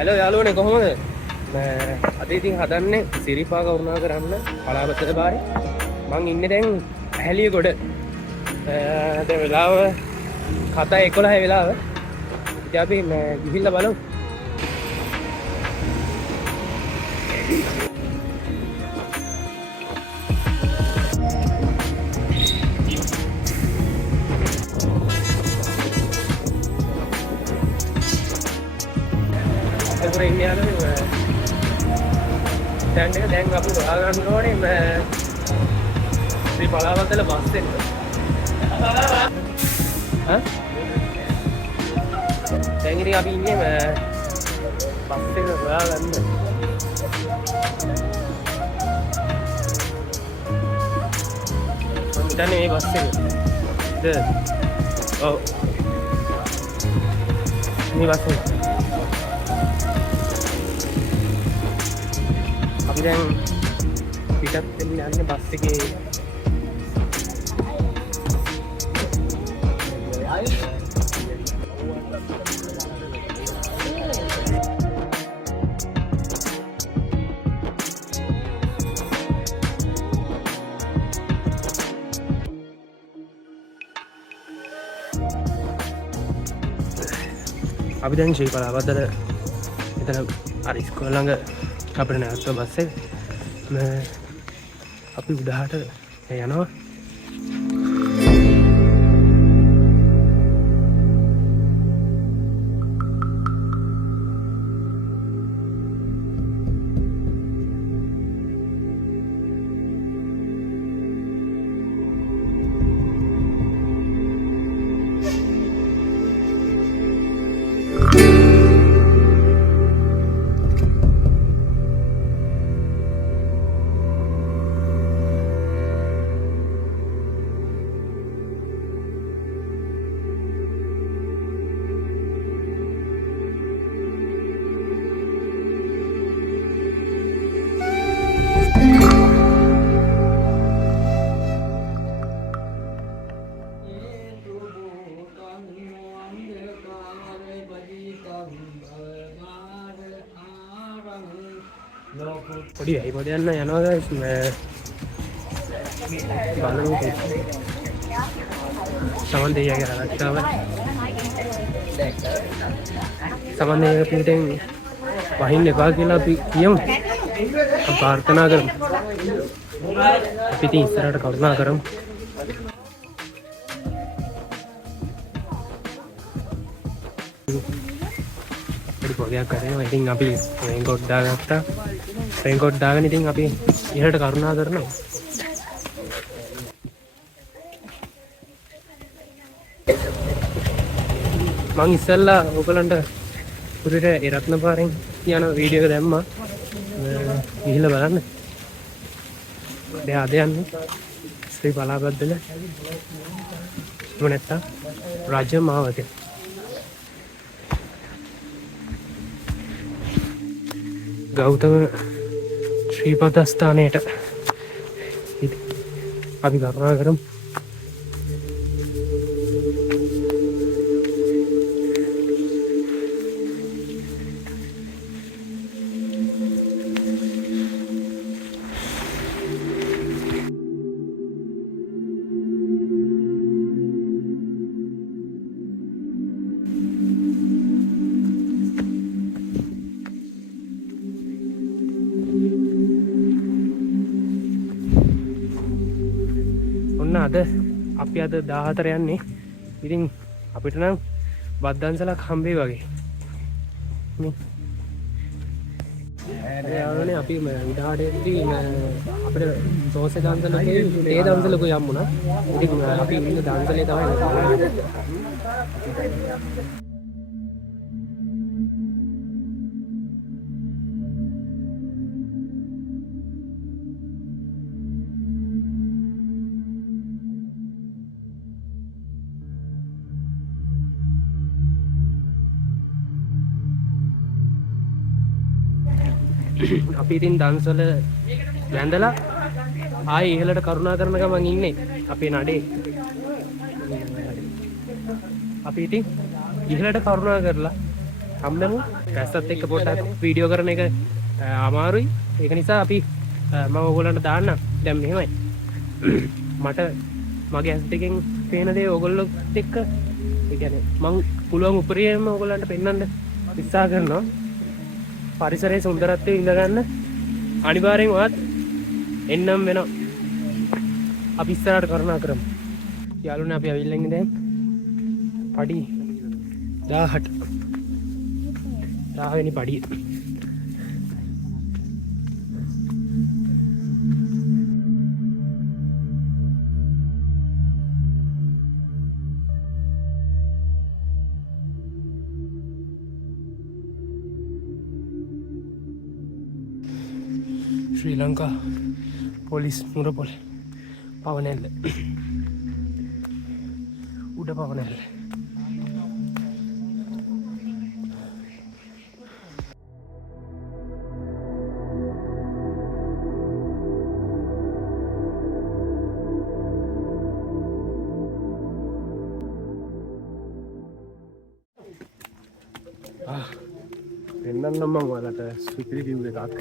Hello යාළුවනේ කොහොමද? අද ඉතින් හදන්නේ සිරිපා කරුණා කරන්න පලාපතට බාරේ. මං ඉන්නේ දැන් ඇහැලියගොඩ. දැන් වෙලාව 7:11 වෙලාව. ඉතින් අපි ගිහිල්ලා බලමු. දැන් අපි හොයාගන්න ඕනේ මේ පලාවතල බස් එක. දැන් ඉතින් අපි ඉන්නේ බස් එක හොයාගන්න. දැන් මේ බස් එක. ඔව්. මේ බස් එක. අපි දැන් පිටත් වෙන්න යන්නේ බස් එකේ. අපි දැන් ශ්‍රී පලාවතට එතන අර ඉස්කෝල ළඟ අපිට නැවතුන බස් එක. අපි උඩහට යනවා. පොඩි ඇයි පොඩි යන්න යනවා guys. බලමු සමන් දෙයියගේ ආරක්ෂාව සමන් දෙයියගේ පිටෙන් වහින්න එපා කියලා අපි කියමු. අපි ප්‍රාර්ථනා කරමු. පිටින් ඉස්සරහට කරුණා කරමු. පොඩි පොඩියක් කරේවා. ඉතින් අපි රේන්කෝට් දාගත්තා. රේන්කෝට් දාගෙන ඉතින් අපි ඉහළට කරුණා කරනවා. මං ඉස්සෙල්ලා ඔයගලන්ට පුරේට ඒ රත්නපාරෙන් යන වීඩියෝ එක දැම්මා. ගිහිල්ලා බලන්න. දැන් අද යන්නේ ශ්‍රී පලාබද්දල. එහෙම නැත්නම් රාජ්‍ය මාවතේ. ගෞතම ශ්‍රීපදස්ථානයට අපි කරුණා කරමු. අද අපි අද 14 යන්නේ. ඉතින් අපිට නම් බද්දන්සලක් හම්බෙයි වගේ. මේ අපි උඩහට එද්දී අපිට සෝස දන්සලකේ ඒ දන්සලක යම්මුණා. ඉතින් අපි ඉන්න දන්සලේ තමයි. අපි ඉතින් දන්සල වැඳලා ආයේ ඉහළට කරුණා කරන ගමන් ඉන්නේ අපේ නඩේ. අපි ඉතින් ඉහළට කරුණා කරලා හම්බෙමු. රැස්සත් එක්ක පොඩ්ඩක් වීඩියෝ කරන එක අමාරුයි. ඒක නිසා අපි මම ඕගොල්ලන්ට දාන්න. දැන් මෙහෙමයි. මට මගේ ඇස් දෙකෙන් පේන දේ ඕගොල්ලොත් එක්ක ඒ කියන්නේ මම පුළුවන් උපරිමයෙන්ම ඕගොල්ලන්ට පෙන්වන්න උත්සාහ කරනවා. පරිසරයේ සුන්දරත්වය ඉඳ ගන්න අනිවාර්යෙන් වත් එන්නම් වෙනවා. අපි ඉස්සරහට කරුණා කරමු. යාළුවනේ අපි අවිල්ලා ඉන්නේ දැන් පඩි 18 වෙනි පඩිය. ශ්‍රී ලංකා පොලිස් මුරපොල පවනැල්ල උඩ පවනැල්ල. එන්නනම් මම ඔයාලට සුපිරි view එකක්.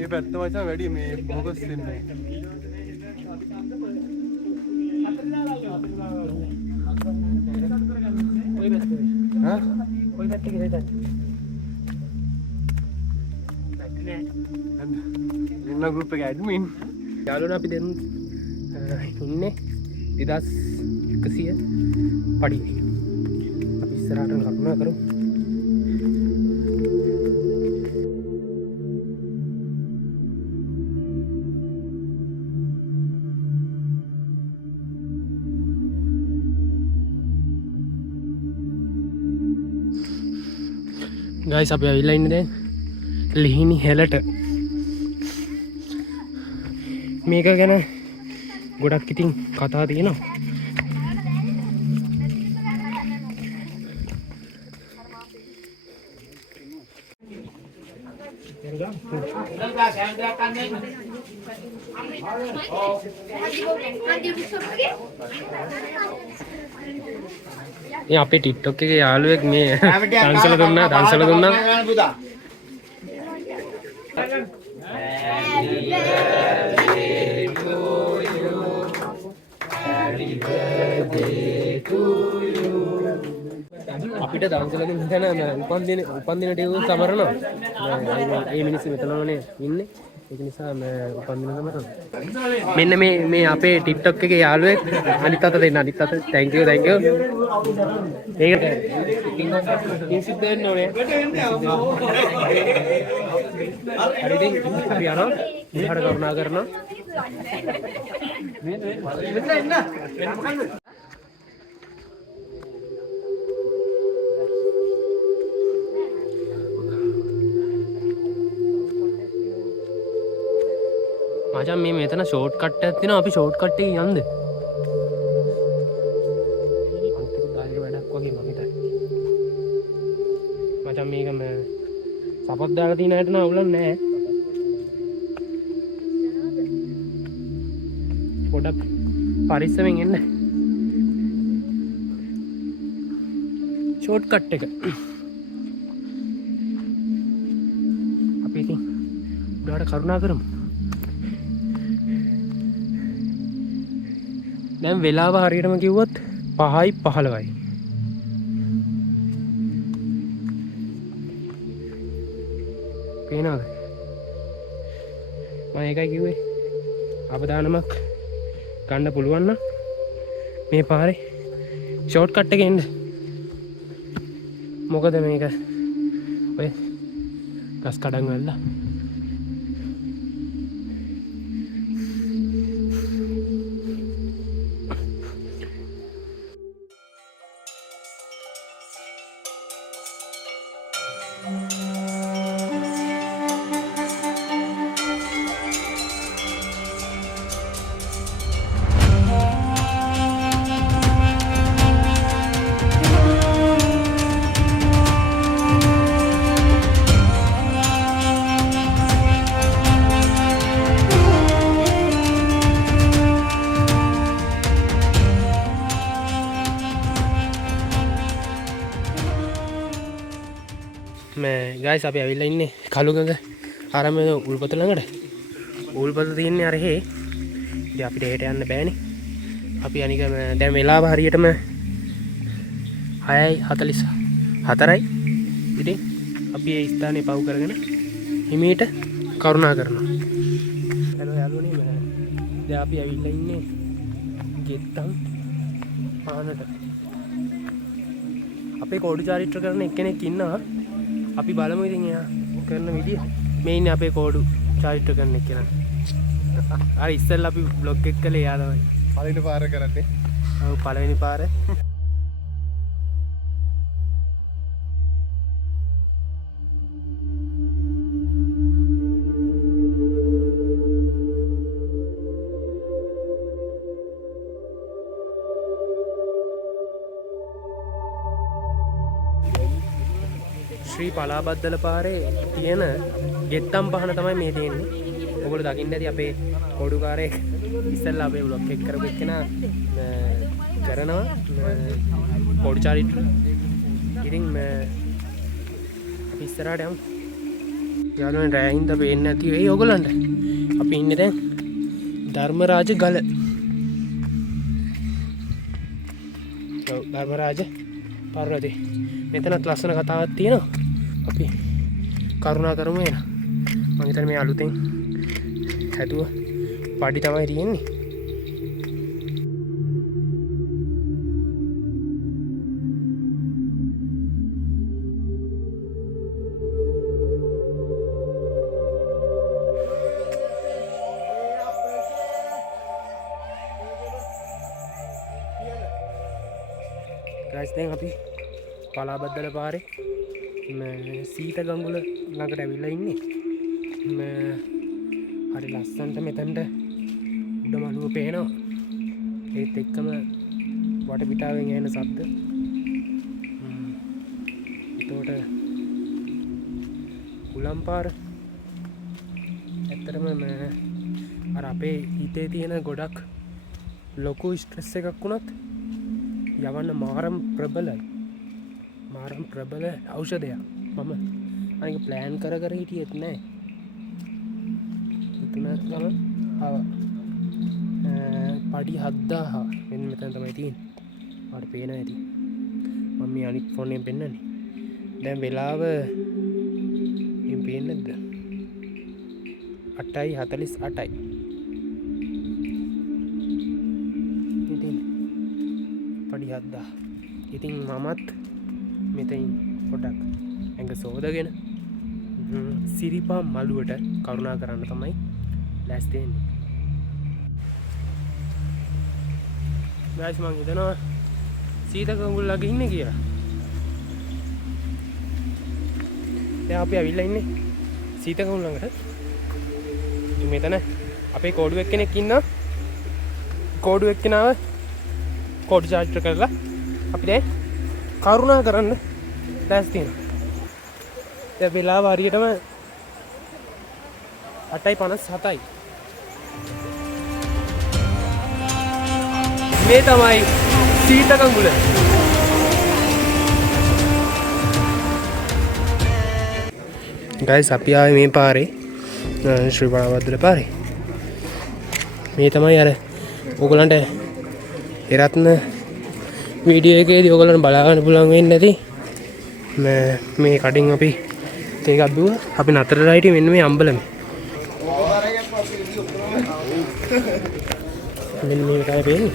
ඒ පැත්ත මචං වැඩි මේ ફોකස් වෙන්නේ. ඔය පැත්තේ. හා? ඔය පැත්තේ ගිහලා ඉන්න ගෲප් එකේ ඇඩ්මින්. යාළුවනේ අපි දැන් ඉන්නේ 2100 පඩි. අපි ඉස්සරහට කරුණා කරමු. ගයිස් අපි ඇවිල්ලා ඉන්නේ දැන් ලිහිණි හෙලට. මේක ගැන ගොඩක් ඉතින් කතා තියෙනවා. අපේ ටික්ටොක් එකේ යාළුවෙක් මේ දන්සල දුන්නා. අපිට දන්සල දුන්න උපන්දින ටික සමරනවා. ඒ මිනිස්සු මෙතනමනේ ඉන්නේ. ඒක නිසා උපන්දින සමරනවා. මෙන්න මේ අපේ ටික්ටොක් එකේ යාළුවෙක් අනිත් අත දෙන්න. thank you. ඒක ඉන්සිත් දෙන්න ඕනේ. හරි ඉතින් අපි යනවා. ඉහට කරුණා කරනවා. මචං මේ මෙතන ෂෝට් කට් එකක් තියෙනවා. අපි ෂෝට් කට් එකේ යන්නද? අන්තිම දායක වැඩක් වගේ මම හිතන්නේ. මචං මේක සපත් දාලා තියෙන හැට නම් අවුලක් නැහැ. පොඩක් පරිස්සමෙන් එන්න. ෂෝට් කට් එක. අපි ඉතින් උඩට කරුණා කරමු. දැන් වෙලාව හරියටම කිව්වොත් 5:15යි. පේනවද? මම ඒකයි කිව්වේ අවදානමක් ගන්න පුළුවන් නම් මේ පාරේ ෂෝට් කට් එකේ එන්න. මොකද මේක ඔය ගස් කඩන් වල මේ ගයිස් අපි ඇවිල්ලා ඉන්නේ කළුගඟ ආරම්භ උල්පත ළඟට. උල්පත තියෙන්නේ අර හේ. ඉතින් අපිට හෙට යන්න බෑනේ. අපි අනික දැන් වෙලාව හරියටම 6:44යි. ඉතින් අපි ඒ ස්ථානේ පව් කරගෙන හිමීට කරුණා කරනවා. හලෝ යාළුවනේ දැන් අපි ඇවිල්ලා ඉන්නේ ගෙත්තම් පානට. අපේ කෝඩු චාරිත්‍ර කරන එක්කෙනෙක් ඉන්නවා. අපි බලමු ඉතින් එයා කරන විදිය. මේ ඉන්නේ අපේ කෝඩු චාරිත්‍ර කරන එක්කෙනා. අර ඉස්සෙල්ලා අපි බ්ලොග් එක කළේ එයා තමයි. පළවෙනි පාර කරන්නේ. ඔව් පළවෙනි පාර. ශ්‍රී පලාබද්දල පාරේ තියෙන ගෙත්තම් පහන තමයි මේ තියෙන්නේ. ඔයගොල්ලෝ දකින්න ඇති අපේ කෝඩුකාරයෙක් ඉස්සෙල්ලා අපේ බ්ලොග් එක කරපු එක්කෙනා කරනවා කෝඩු චාරිත්‍ර. ඉතින් අපි ඉස්සරහට යමු. යාළුවනේ රැයින්ද පේන්නේ නැති වෙයි ඔයගොල්ලන්ට. අපි ඉන්නේ දැන් ධර්මරාජ ගල. ඔව් ධර්මරාජ පර්වතේ. මෙතනත් ලස්සන කතාවක් තියෙනවා. අපි කරුණා කරමු එන. මම හිතන්නේ මේ අලුතෙන් හැදුව පඩි තමයි තියෙන්නේ. ගයිස් දැන් අපි පලාබද්දල පාරේ සීත ගංගුල ළඟට ඇවිල්ලා ඉන්නේ. හරි ලස්සනට මෙතනට උඩ මළුව පේනවා. ඒත් එක්කම වටපිටාවෙන් එන ශබ්ද. එතකොට උලම්පාර ඇත්තටම අර අපේ හිතේ තියෙන ගොඩක් ලොකු ස්ට්‍රෙස් එකක් වුණත් යවන්න මාරම් ප්‍රබලයි. මාරම් ප්‍රබල ඖෂධයක්. මම අනික ප්ලෑන් කර කර හිටියෙත් නෑ. හිතුන ගමන් ආවා. පඩි 7000 මෙන්න මෙතන තමයි තියෙන්නේ. ඔයාලට පේනවා ඇති. මම මේ අනිත් ෆෝන් එකෙන් පෙන්නන්නේ. දැන් වෙලාව මේ පේන්නේ නැද්ද? 8:48යි. ඉතින් පඩි 7000. ඉතින් මමත් මෙතනින් පොඩක් ඇඟ සෝදගෙන සිරිපා මළුවට කරුණා කරන්න තමයි ලෑස්ති වෙන්නේ. ගයිස් මං හිතනවා සීත කඟුල් ළඟ ඉන්නේ කියලා. දැන් අපි ඇවිල්ලා ඉන්නේ සීත කඟුල් ළඟට. මෙතන අපේ කෝඩු එක්කෙනෙක් ඉන්නවා. කෝඩු එක්කෙනාව කෝඩු චාරිත්‍ර කරලා අපි දැන් කරුණා කරන්න ලෑස්ති වෙනවා. දැන් වෙලාව හරියටම 8:57යි. මේ තමයි සීත කඟුල. ගයිස් අපි ආවේ මේ පාරේ ශ්‍රී පලාබද්දල පාරේ. මේ තමයි අර ඕගලන්ට එරත්න වීඩියෝ එකේදී ඔයගොල්ලන් බලා ගන්න පුළුවන් වෙන්නේ නැති මේ කඩින් අපි තේ එකක් බිව්වා. අපි නතරලා හිටියේ මෙන්න මේ අම්බලමේ. මෙන්න මේ එකයි පේන්නේ.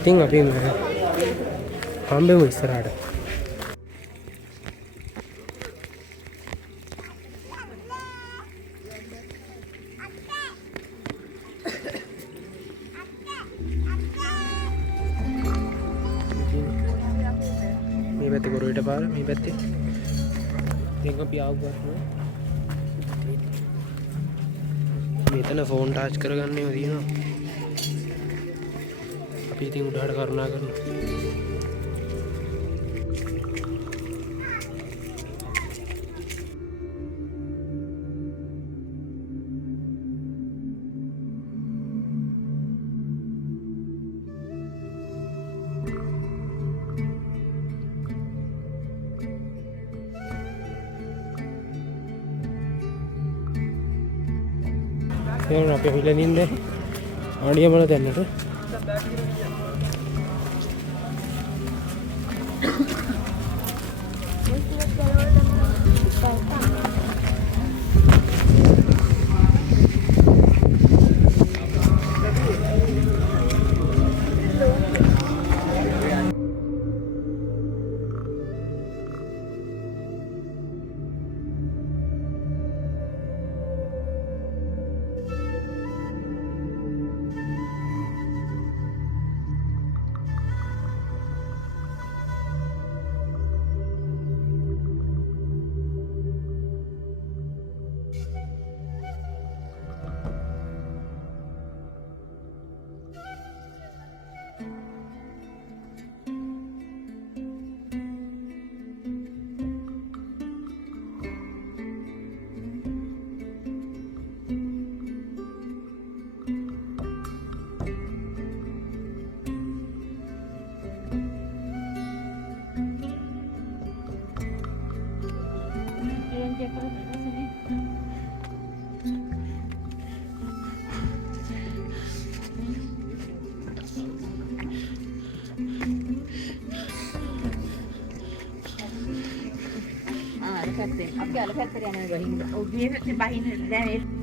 ඉතින් අපි හම්බෙමු ඉස්සරහට. මේ පැත්තේ කොරුවට පාර මේ පැත්තේ ඉතින් අපි ආවුවා. මෙතන ෆෝන් ටච් කරගන්නේම තියෙනවා. අපි ඉතින් උඩහට කරුණා කරනවා. එහෙනම් අපි ඇවිල්ලා ඉන්නේ ආණියමල දැන්නට.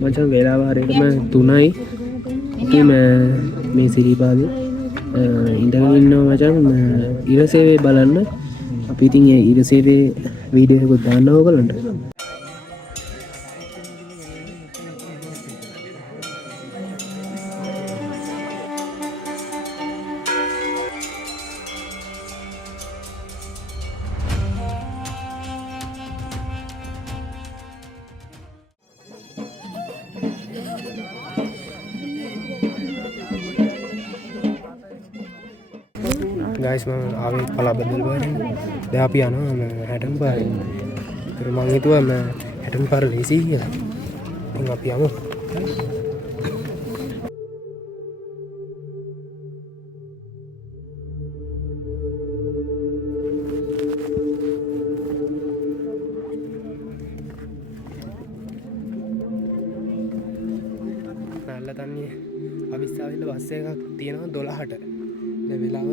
මචං වෙලාව හරියටම 3යි. ඉතින් මේ සිරිපාගේ ඉඳගෙන ඉන්නවා මචං ඉරසේවේ බලන්න. අපි ඉතින් ඒ ඉරසේවේ වීඩියෝ එකක් දාන්නවා ඔයගලන්ට. ගයිස් මම ආවේ පලා බදල් බාරෙන්. දැන් අපි යනවා හැටන් පාරෙන්. ඒතර මං හිතුවා හැටන් පාර ලේසි කියලා. ඉතින් අපි යමු. නැල්ල තන්නේ අවිස්සාවෙල්ල බස් එකක් තියෙනවා 12ට. දැන් වෙලාව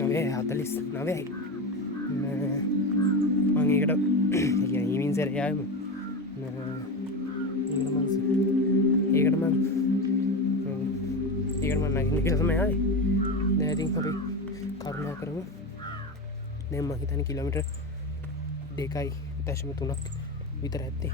9:49යි. මම ඒකට කියන්නේ ඊමින් සැර යාමු. ඒකට මම නැගින්න කියලා තමයි ආවේ. දැන් ඉතින් අපි කරුණා කරමු. දැන් මම හිතන්නේ කිලෝමීටර් 2.3ක් විතර ඇත්තේ.